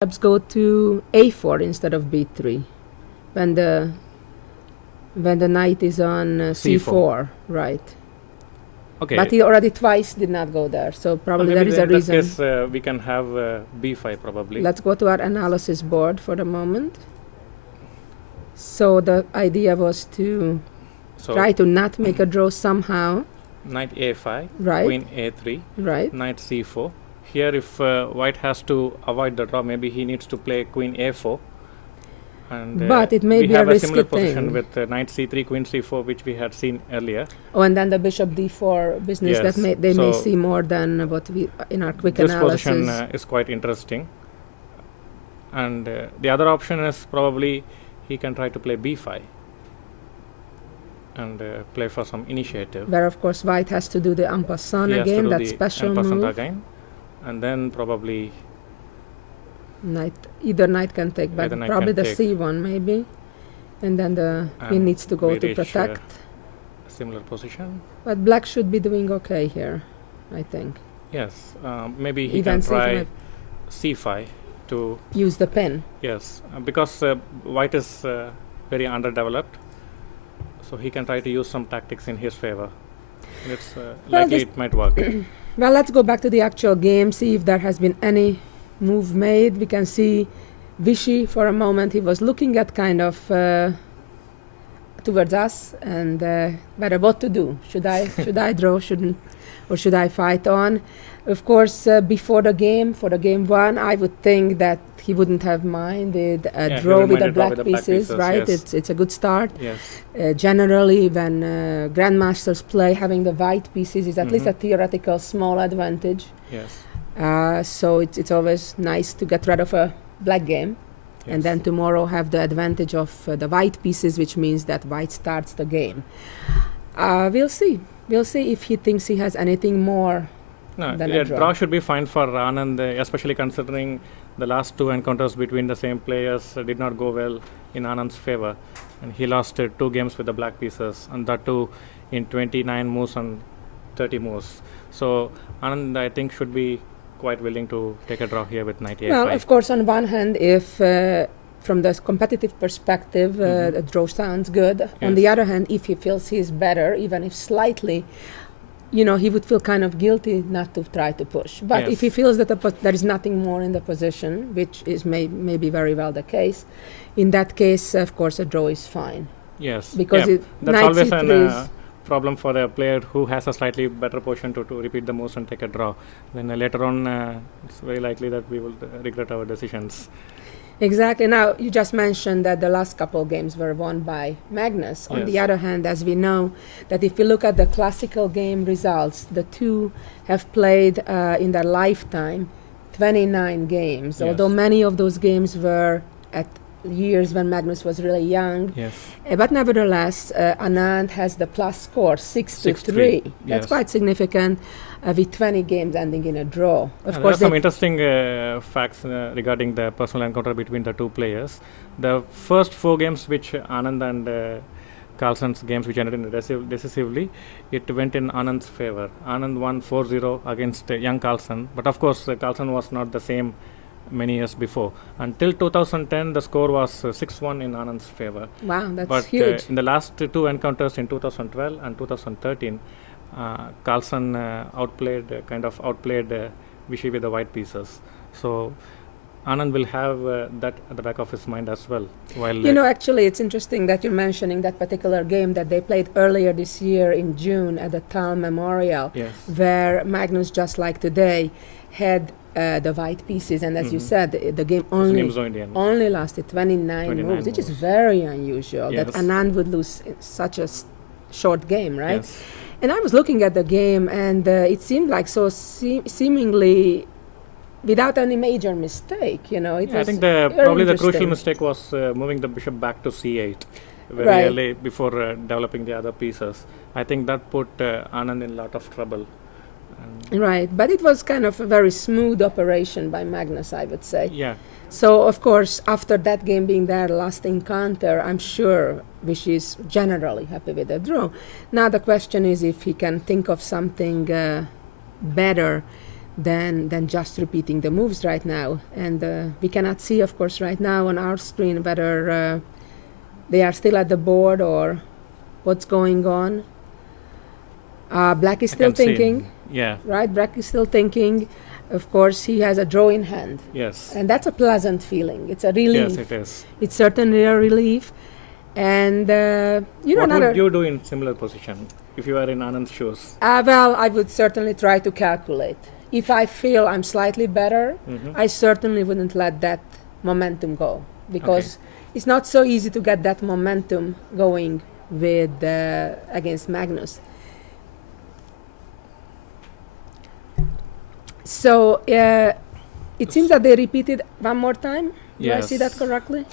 perhaps go to a4 instead of b3 when the knight is on c4, right? Okay. But he already twice did not go there, so probably there is a reason. In that case, we can have b5 probably. Let's go to our analysis board for the moment. So the idea was to try to not make a draw somehow. Knight a5, right. Queen a3, right. Knight c4. Here if white has to avoid the draw, maybe he needs to play Queen a4. And but it may be a risky thing. We have a similar position with Knight c3, Queen c4, which we had seen earlier. Oh, and then the Bishop d4 business, yes. that they may see more than what we in our quick analysis. This position is quite interesting. And the other option is probably he can try to play b5 and play for some initiative. Where of course white has to do the en passant again, that special move. Again. And then probably either knight can take, but probably the c1 maybe, and then the queen needs to go to protect. A similar position. But black should be doing okay here, I think. Yes, maybe he can try c5 to use the pin. Yes, because white is very underdeveloped, so he can try to use some tactics in his favor. It's likely it might work. Well, let's go back to the actual game, see if there has been any move made. We can see Vichy for a moment. He was looking at kind of towards us and whether what to do. Should I draw? Or should I fight on? Of course, before the game, for the game one, I would think that he wouldn't have minded a draw with the black pieces, right? Yes. It's a good start. Yes. Generally, when grandmasters play, having the white pieces is at least a theoretical small advantage. Yes. So it's always nice to get rid of a black game. Yes. And then tomorrow have the advantage of the white pieces, which means that white starts the game. We'll see. We'll see if he thinks he has anything more than a draw. Draw should be fine for Anand, especially considering the last two encounters between the same players did not go well in Anand's favor. And he lost 2 games with the black pieces, and that too in 29 moves and 30 moves. So Anand, I think, should be quite willing to take a draw here with knight a5. Well, of course, on one hand, if from the competitive perspective, the draw sounds good. Yes. On the other hand, if he feels he's better, even if slightly, he would feel kind of guilty not to try to push. But if he feels that there is nothing more in the position, which is maybe very well the case, in that case, of course, a draw is fine. Yes. Because that's always a problem for a player who has a slightly better position to repeat the moves and take a draw. Then later on, it's very likely that we will regret our decisions. Exactly. Now, you just mentioned that the last couple of games were won by Magnus. On the other hand, as we know, that if you look at the classical game results, the two have played in their lifetime 29 games, although many of those games were at years when Magnus was really young. Yes. But nevertheless, Anand has the plus score, 6-3. That's quite significant. With 20 games ending in a draw. Of course, there are some interesting facts regarding the personal encounter between the two players. The first 4 games which Anand and Carlsen's games which ended decisively, it went in Anand's favor. Anand won 4-0 against young Carlsen, but of course Carlsen was not the same many years before. Until 2010, the score was 6-1 in Anand's favor. Wow, that's huge. In the last 2 encounters in 2012 and 2013, Carlsen outplayed Vichy with the white pieces. So Anand will have that at the back of his mind as well. While actually, it's interesting that you're mentioning that particular game that they played earlier this year in June at the Town Memorial, where Magnus, just like today, had the white pieces, and as you said, the game only lasted 29 moves, which is very unusual. That Anand would lose such a short game, right? Yes. And I was looking at the game, and it seemed like seemingly without any major mistake. I think probably the crucial mistake was moving the bishop back to c8 very early before developing the other pieces. I think that put Anand in a lot of trouble. Right, but it was kind of a very smooth operation by Magnus, I would say. Yeah. So, of course, after that game being their last encounter, I'm sure Vichy is generally happy with the draw. Now the question is if he can think of something better than just repeating the moves right now. And we cannot see, of course, right now on our screen whether they are still at the board or what's going on. Black is still thinking. Yeah. Right, Black is still thinking. Of course, he has a draw in hand. Yes. And that's a pleasant feeling. It's a relief. Yes, it is. It's certainly a relief. And, what would you do in similar position if you are in Anand's shoes? Well, I would certainly try to calculate. If I feel I'm slightly better, I certainly wouldn't let that momentum go, because it's not so easy to get that momentum going with against Magnus. So it seems that they repeated one more time. Do I see that correctly?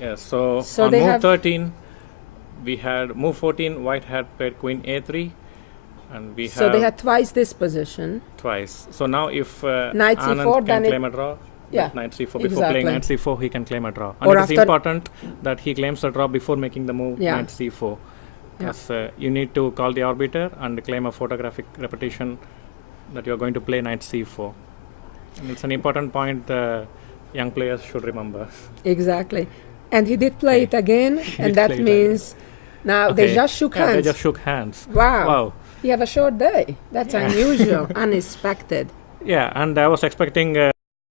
Yes. So on they move 13, we had move 14. White had played Queen A3, and we so they had twice this position. Twice. So now if Knight Anand C4, can then claim a draw, Knight C4 before playing Knight C4, he can claim a draw. And or it is important that he claims a draw before making the move Knight C4, because you need to call the arbiter and claim a photographic repetition that you are going to play Knight C4. And it's an important point the young players should remember. Exactly. And he did play it again, and that means now they just shook hands. They just shook hands. Wow. You have a short day. That's unusual, unexpected. Yeah, and I was expecting